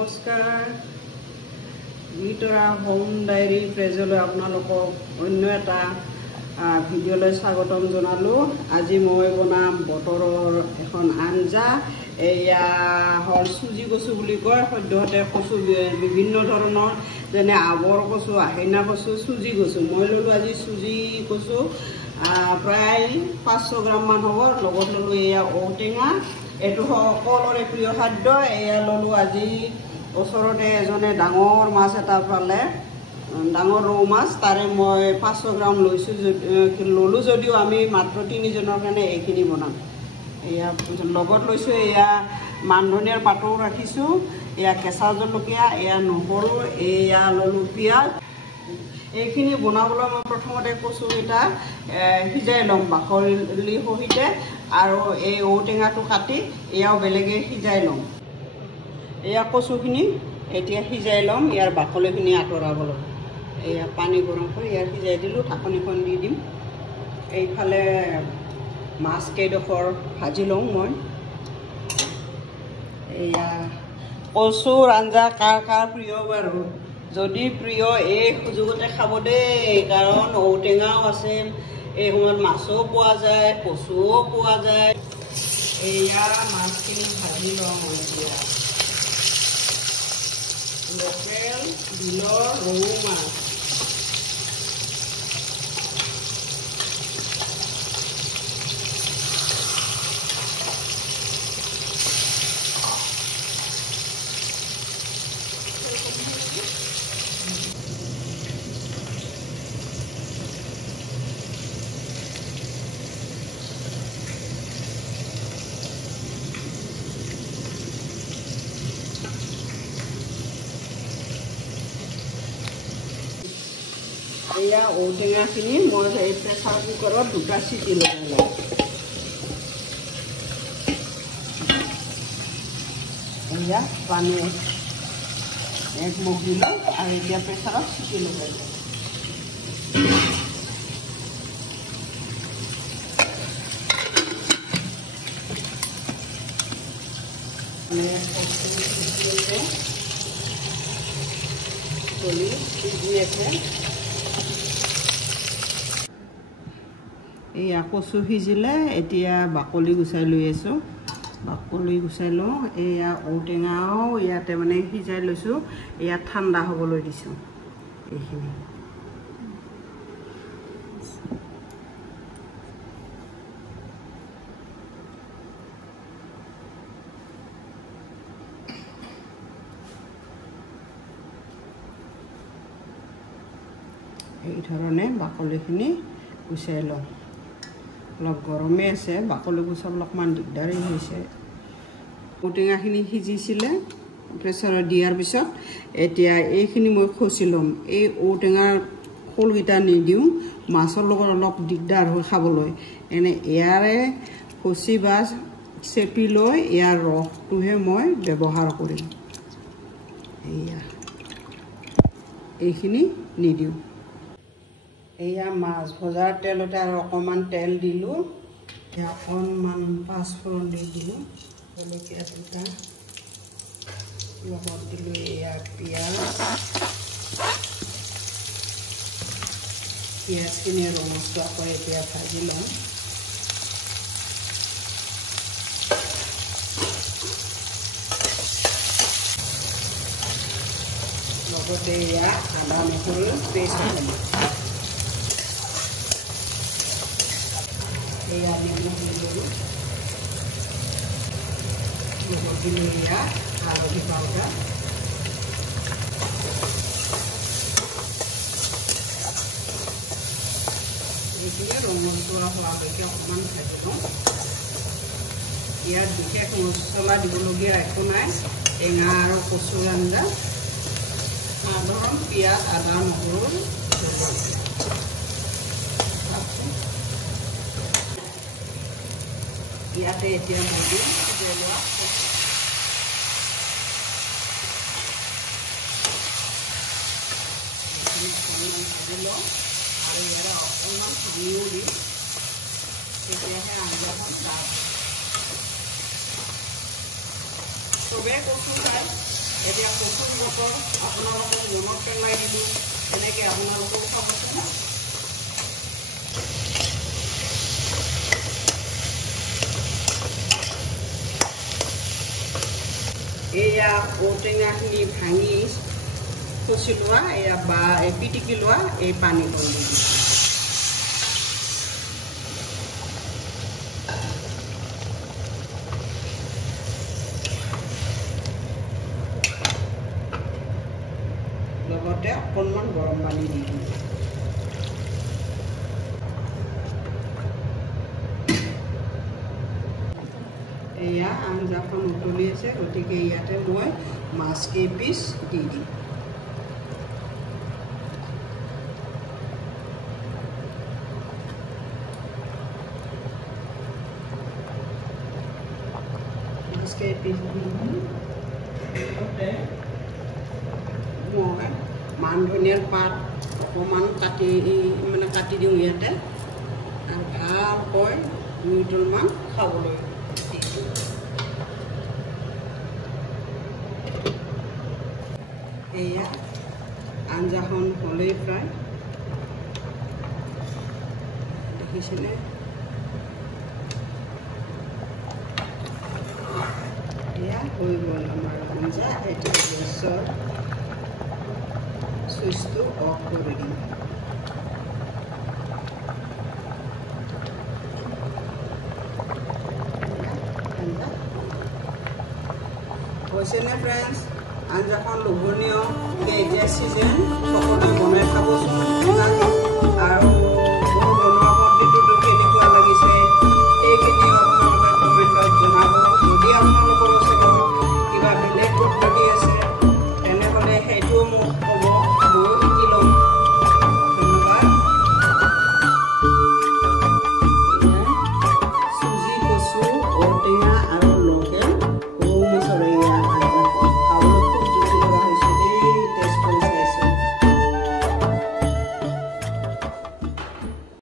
নমস্কাৰ গীতৰা home diary প্ৰেজলৈ আপোনালোকক অন্য এটা ভিডিঅ'লৈ স্বাগতম জনালো। আজি মই বনাম বতৰৰ এখন আঞ্জা। এয়া হল চুজি কচু বুলি কয়। সদ্যহতে কচু বিভিন্ন ধৰণৰ যেনে আবৰ কচু, আহিনা কচু, চুজি কচু। মই ললো আজি চুজি কচু প্ৰায় 500 গ্ৰাম মান হ'ব। লগত ললো এয়া ঔটেঙা, এইটো সকলোৰে প্ৰিয় খাদ্য। এয়া ললো আজি ওচৰতে এজনে ডাঙৰ মাছ এটা পালে, ডাঙৰ ৰৌ মাছ, তাৰে মই 500 গ্ৰাম ললো যদিও আমি মাত্ৰ 3 জনৰ কাৰণে এইখিনি বনাম। এয়া লগত লৈছোঁ এয়া মান ধনিয়াৰ পাতো ৰাখিছোঁ, এয়া কেঁচা জলকীয়া, এয়া নহৰু, এয়া ললো পিঁয়াজ। এইখিনি বনাবলৈ মই প্ৰথমতে কচুকেইটা সিজাই ল'ম বাকলি সহিতে, আৰু এই ঔটেঙাটো কাটি এয়াও বেলেগে সিজাই ল'ম। এয়া কচুখিনি এতিয়া সিজাই ল'ম, ইয়াৰ বাকলিখিনি আঁতৰাব ল'ম। এয়া পানী গৰম কৰি ইয়াৰ সিজাই দিলোঁ, ঢাকনিখন দি দিম। এইফালে মাছ কেইডোখৰ ভাজি লওঁ মই। এয়া কচুৰ আঞ্জা কাৰ কাৰ প্ৰিয় বাৰু? যদি প্ৰিয় এই সুযোগতে খাব দেই, কাৰণ ঔটেঙাও আছে, এই সময়ত মাছো পোৱা যায়, কচুও পোৱা যায়। এয়া মাছখিনি ভাজি লওঁ এতিয়া। লোকেল বিলৰ ৰৌ মাছ। এয়া ঔটেঙাখিনি মই এই প্ৰেছাৰ কুকাৰত 2টা চিটি লগাই লওঁ। এয়া পানী 1 মগ দিলোঁ আৰু এতিয়া প্ৰেছাৰত চিটি লগাই লওঁ। সিজি আছে। এয়া কচু সিজিলে, এতিয়া বাকলি গুচাই লৈ আছোঁ। বাকলি গুচাই লওঁ। এয়া ঔটেঙাও ইয়াতে মানে সিজাই লৈছোঁ, ইয়াত ঠাণ্ডা হ'বলৈ দিছোঁ। এইখিনি এই ধৰণে বাকলিখিনি গুচাই লওঁ। অলপ গৰমে আছে, বাকলি গুচাবলৈ অকণমান দিগদাৰী হৈছে। ঔটেঙাখিনি সিজিছিলে প্ৰেছাৰত দিয়াৰ পিছত, এতিয়া এইখিনি মই খচি ল'ম। এই ঔটেঙাৰ খোলকেইটা নিদিওঁ, মাছৰ লগত অলপ দিগদাৰ হয় খাবলৈ। ইয়াৰে খচি বা চেপি লৈ ইয়াৰ ৰসটোহে মই ব্যৱহাৰ কৰিম। এইখিনি নিদিওঁ। এয়া মাছ ভজাৰ তেলতে আৰু অকণমান তেল দিলোঁ। অকণমান পাঁচফোৰণ দি দিলোঁ, জলকীয়া 2টা, লগত দিলোঁ এয়া পিঁয়াজখিনি ৰঙচুৱাকৈ এতিয়া ভাজি লওঁ। লগতে এয়া আদা নহৰুৰ পেষ্ট দিম। এয়া নিমখ দিলোঁ, লগত দিলোঁ এয়া হালধি পাউডাৰ, এইটোকে ৰঙচুৱা হোৱালৈকে অকণমান ভাজি লওঁ। ইয়াত বিশেষ মছলা দিবলগীয়া একো নাই। টেঙা আৰু কচুৰ আঞ্জা, সাধাৰণ পিঁয়াজ, আদা, নহৰু, ইয়াতে এতিয়া মই দিম সিজাই লোৱা অকণমান ভাজি লওঁ, আৰু ইয়াৰে অকণমান পানীও দিম, তেতিয়াহে আঞ্জাখন ডাঠ। চবেই কচু খায়, এতিয়া কচুৰ বতৰ আপোনালোকক মনত পেলাই দিলোঁ এনেকৈ আপোনালোকেও খাবচোন। এয়া ঔটেঙাখিনি ভাঙি খচি লোৱা এয়া বা পিটিকি লোৱা এই পানীকণ দি দিওঁ। লগতে অকণমান গৰম পানী দি দিওঁ। এয়া আঞ্জাখন উতলি আছে, গতিকে ইয়াতে মই মাছ কেইপিচ দি দিম। মাছ কেইপিচ দি মই মান ধনিয়াৰ পাত অকণমান কাটি দিওঁ ইয়াতে, আৰু ভালকৈ 2 উতলমান খাবলৈ দিছোঁ। এয়া আঞ্জাখন হ'লেই প্ৰায়, দেখিছেনে? এয়া হৈ গ'ল আমাৰ আঞ্জা। এতিয়া গেছৰ চুইচটো অফ কৰি দিম। হৈছেনে ফ্ৰেণ্ডছ? আঞ্জাখন লোভনীয়। এতিয়া চিজন সকলোৱে বনাই খাবচোন।